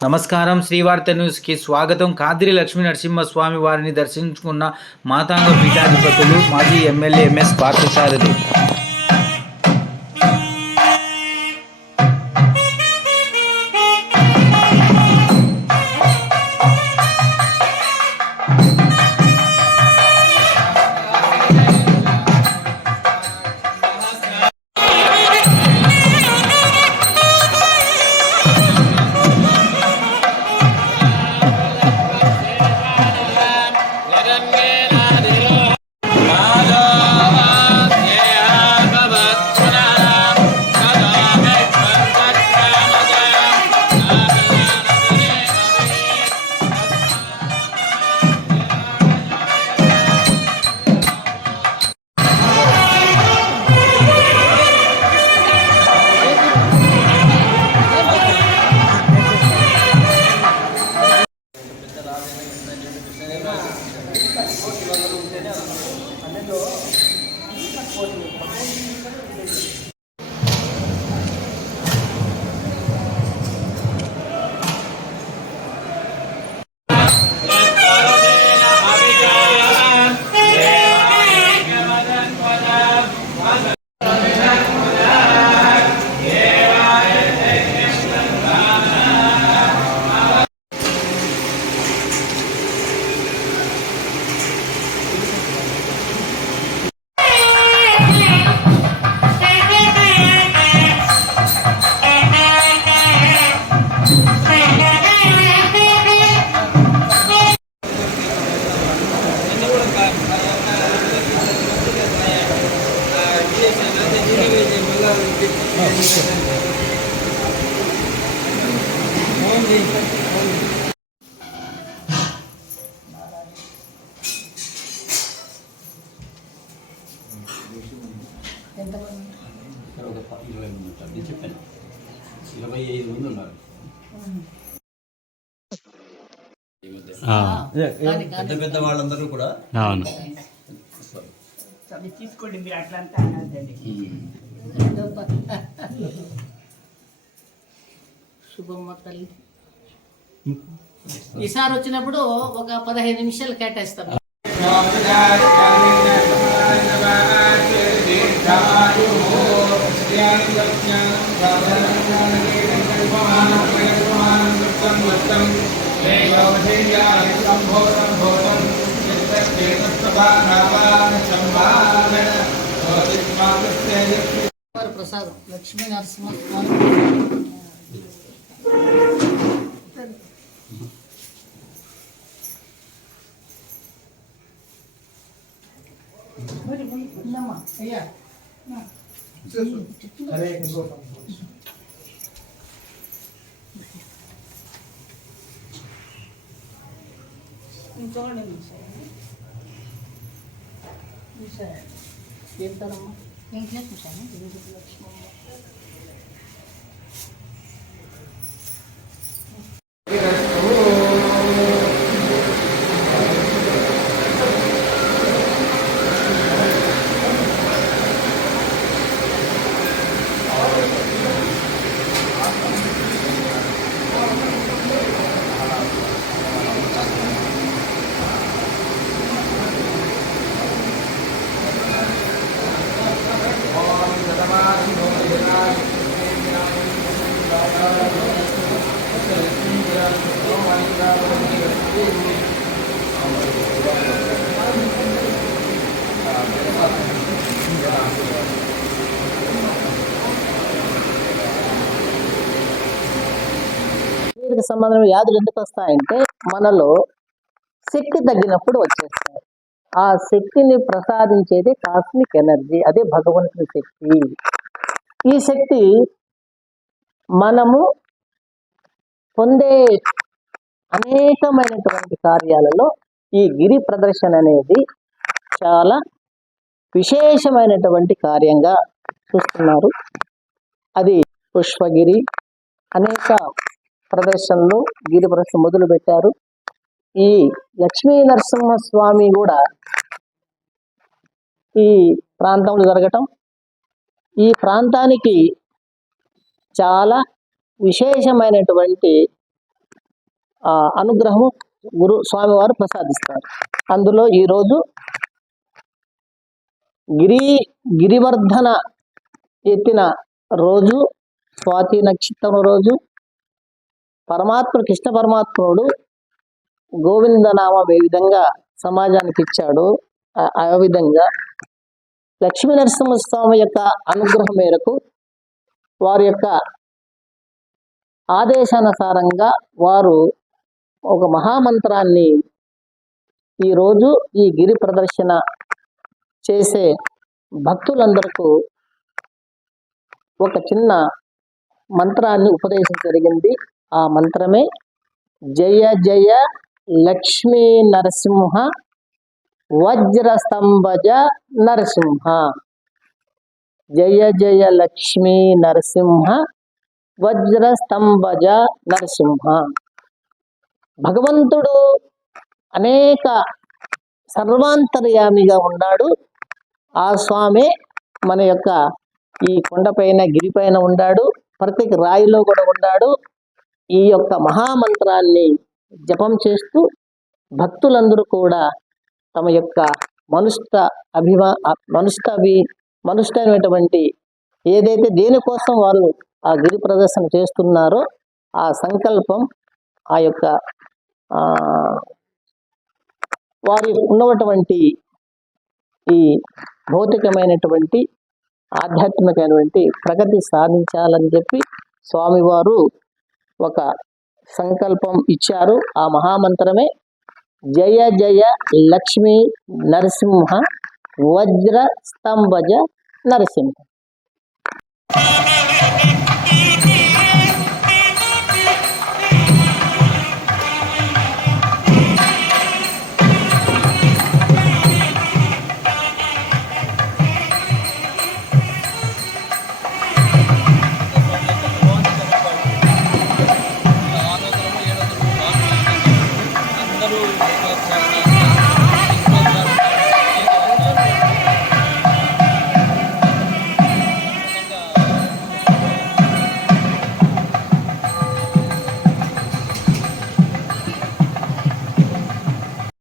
నమస్కారం. శ్రీవార్త న్యూస్‌కి స్వాగతం. కాద్రి లక్ష్మీ నరసింహస్వామి వారిని దర్శించుకున్న మాతాంగ పీఠాధిపతులు, మాజీ ఎమ్మెల్యే ఎంఎస్ పార్థసారథి. ఒక 20 మంది ఉంటారు. నేను చెప్పాను 25 మంది ఉన్నారు. పెద్ద పెద్ద వాళ్ళందరూ కూడా తీసుకోండి మీరు అట్లా శుభమ్మ తల్లి ఈసారి వచ్చినప్పుడు ఒక 15 నిమిషాలు కేటాయిస్తాం. ప్రసాదం లక్ష్మీ నరసింహస్వామి అయ్యా ఏంటమ్మా ఇంట్లో చూసాను లక్ష్మమ్మ దీనికి సంబంధం వ్యాధులు ఎందుకు వస్తాయంటే మనలో శక్తి తగ్గినప్పుడు వచ్చేస్తాయి. ఆ శక్తిని ప్రసాదించేది కాస్మిక్ ఎనర్జీ, అదే భగవంతుని శక్తి. ఈ శక్తి మనము పొందే అనేకమైనటువంటి కార్యాలలో ఈ గిరి ప్రదర్శన అనేది చాలా విశేషమైనటువంటి కార్యంగా చూస్తున్నారు. అది పుష్పగిరి అనేక ప్రదర్శనలు గిరి ప్రదర్శన మొదలు పెట్టారు. ఈ లక్ష్మీ నరసింహస్వామి కూడా ఈ ప్రాంతంలో జరగటం, ఈ ప్రాంతానికి చాలా విశేషమైనటువంటి అనుగ్రహము గురు స్వామివారు ప్రసాదిస్తారు. అందులో ఈరోజు గిరివర్ధన ఎత్తిన రోజు, స్వాతి నక్షత్రం రోజు, కృష్ణ పరమాత్ముడు గోవిందనామం ఏ విధంగా సమాజానికి ఇచ్చాడు, ఆ విధంగా లక్ష్మీ నరసింహస్వామి యొక్క అనుగ్రహం మేరకు వారి యొక్క ఆదేశానుసారంగా వారు ఒక మహామంత్రాన్ని ఈరోజు ఈ గిరి ప్రదర్శన చేసే భక్తులందరికీ ఒక చిన్న మంత్రాన్ని ఉపదేశం జరిగింది. ఆ మంత్రమే జయ జయ లక్ష్మీ నరసింహ వజ్రస్తంభజ నరసింహ. జయ జయ లక్ష్మీ నరసింహ వజ్రస్తంభజ నరసింహ. భగవంతుడు అనేక సర్వాంతర్యామిగా ఉన్నాడు. ఆ స్వామి మన యొక్క ఈ కొండపైన, గిరిపైన ఉన్నాడు. ప్రతి రాయిలో కూడా ఉన్నాడు. ఈ యొక్క మహామంత్రాన్ని జపం చేస్తూ భక్తులందరూ కూడా తమ యొక్క మనుష్టమైనటువంటి ఏదైతే దేనికోసం వారు ఆ గిరి ప్రదర్శన చేస్తున్నారో ఆ సంకల్పం, ఆ యొక్క వారి ఉన్నటువంటి ఈ భౌతికమైనటువంటి ఆధ్యాత్మికమైనటువంటి ప్రగతి సాధించాలని చెప్పి స్వామివారు ఒక సంకల్పం ఇచ్చారు. ఆ మహామంత్రమే జయ జయ లక్ష్మీ నరసింహ వజ్ర స్తంభజ నరసింహ.